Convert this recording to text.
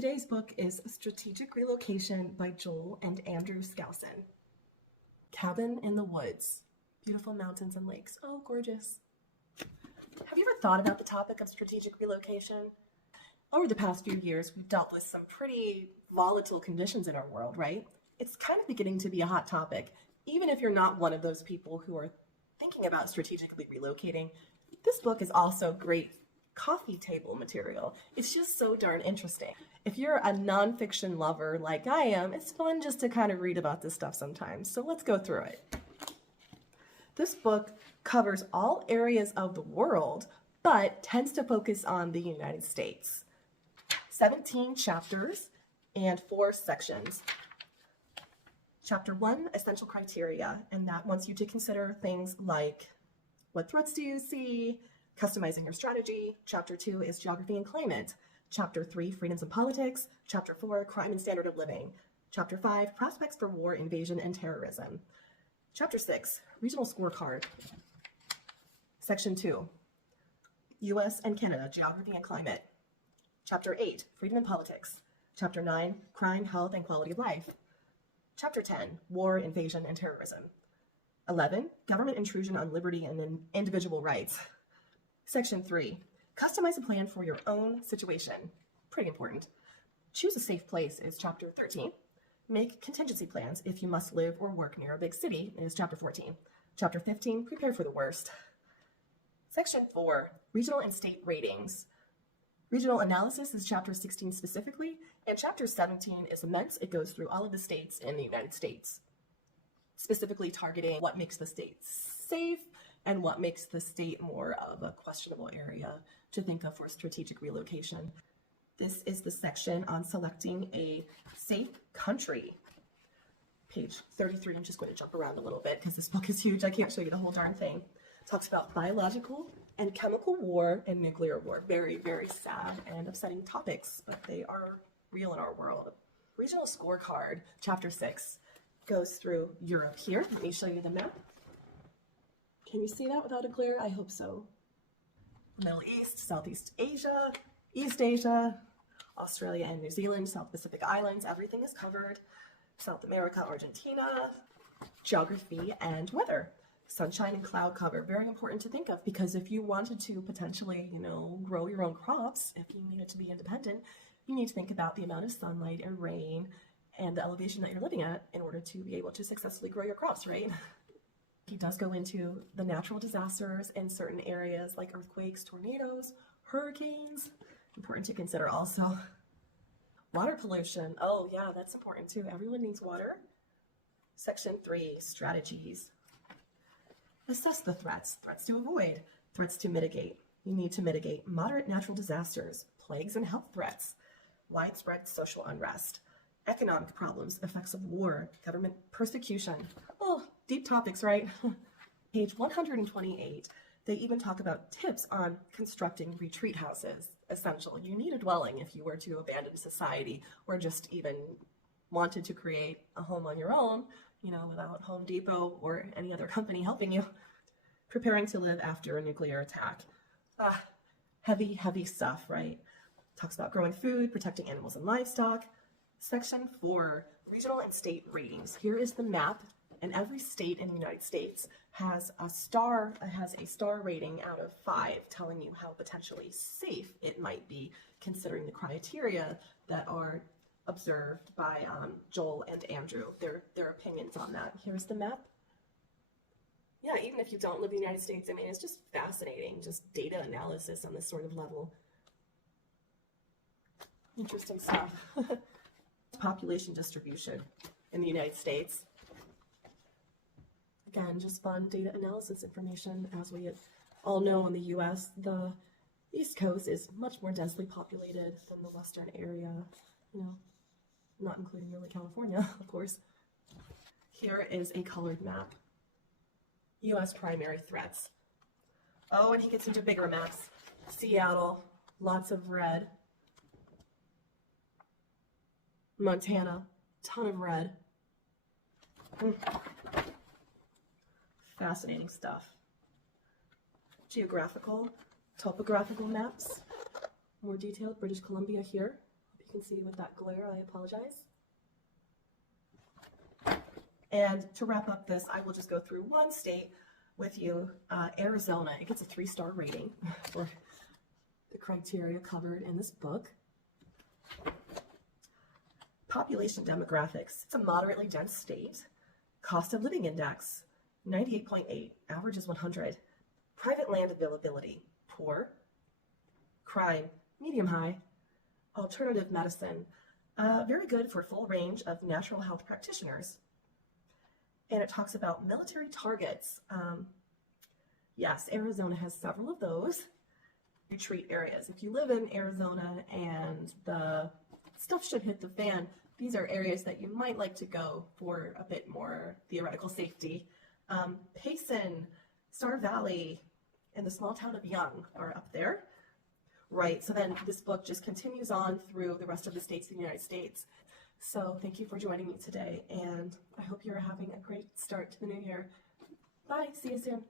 Today's book is Strategic Relocation by Joel and Andrew Skousen. Cabin in the woods. Beautiful mountains and lakes. Oh, gorgeous. Have you ever thought about the topic of strategic relocation? Over the past few years, we've dealt with some pretty volatile conditions in our world, right? It's kind of beginning to be a hot topic. Even if you're not one of those people who are thinking about strategically relocating, this book is also great coffee table material. It's just so darn interesting. If you're a nonfiction lover like I am, it's fun just to kind of read about this stuff sometimes. So let's go through it. This book covers all areas of the world, but tends to focus on the United States. 17 chapters and 4 sections. Chapter 1, Essential Criteria, and that wants you to consider things like what threats do you see, customizing your strategy. Chapter 2 is Geography and Climate. Chapter 3, Freedoms and Politics. Chapter 4, Crime and Standard of Living. Chapter 5, Prospects for War, Invasion, and Terrorism. Chapter 6, Regional Scorecard. Section 2, U.S. and Canada, Geography and Climate. Chapter 8, Freedom and Politics. Chapter 9, Crime, Health, and Quality of Life. Chapter 10, War, Invasion, and Terrorism. 11, Government Intrusion on Liberty and Individual Rights. Section 3, Customize a plan for your own situation. Pretty important. Choose a safe place is Chapter 13. Make contingency plans if you must live or work near a big city is Chapter 14. Chapter 15, Prepare for the worst. Section 4, Regional and State Ratings. Regional Analysis is Chapter 16 specifically, and Chapter 17 is immense. It goes through all of the states in the United States, specifically targeting what makes the state safe and what makes the state more of a questionable area to think of for strategic relocation. This is the section on selecting a safe country. Page 33, I'm just going to jump around a little bit because this book is huge. I can't show you the whole darn thing. It talks about biological and chemical war and nuclear war. Very, very sad and upsetting topics, but they are real in our world. Regional Scorecard, Chapter 6, goes through Europe here. Let me show you the map. Can you see that without a glare? I hope so. Middle East, Southeast Asia, East Asia, Australia and New Zealand, South Pacific Islands, everything is covered. South America, Argentina, geography and weather. Sunshine and cloud cover, very important to think of because if you wanted to potentially, grow your own crops, if you needed to be independent, you need to think about the amount of sunlight and rain and the elevation that you're living at in order to be able to successfully grow your crops, right? He does go into the natural disasters in certain areas like earthquakes, tornadoes, hurricanes. Important to consider also. Water pollution. Oh yeah, that's important too. Everyone needs water. Section 3, strategies. Assess the threats. Threats to avoid. Threats to mitigate. You need to mitigate moderate natural disasters, plagues and health threats, widespread social unrest, economic problems, effects of war, government persecution. Oh, deep topics, right? Page 128, they even talk about tips on constructing retreat houses. Essential. You need a dwelling if you were to abandon society or just even wanted to create a home on your own, without Home Depot or any other company helping you. Preparing to live after a nuclear attack. Heavy, heavy stuff, right? Talks about growing food, protecting animals and livestock. Section 4, Regional and State Ratings. Here is the map, and every state in the United States has a star rating out of 5, telling you how potentially safe it might be, considering the criteria that are observed by Joel and Andrew, their opinions on that. Here's the map. Yeah, even if you don't live in the United States, it's just fascinating, just data analysis on this sort of level. Interesting stuff. Population distribution in the United States. Again, just fun data analysis information. As we all know, in the U.S., the East Coast is much more densely populated than the Western area, not including really California, of course. Here is a colored map. U.S. primary threats. Oh, and he gets into bigger maps. Seattle, lots of red. Montana, ton of red. Fascinating stuff. Geographical, topographical maps. More detailed, British Columbia here. Hope you you can see with that glare, I apologize. And to wrap up this, I will just go through one state with you, Arizona. It gets a 3-star rating for the criteria covered in this book. Population demographics. It's a moderately dense state. Cost of living index, 98.8. Average is 100. Private land availability, poor. Crime, medium high. Alternative medicine, very good for a full range of natural health practitioners. And it talks about military targets. Yes, Arizona has several of those. Retreat areas. If you live in Arizona and the stuff should hit the fan, these are areas that you might like to go for a bit more theoretical safety. Payson, Star Valley, and the small town of Young are up there. Right, so then this book just continues on through the rest of the states in the United States. So thank you for joining me today, and I hope you're having a great start to the new year. Bye, see you soon.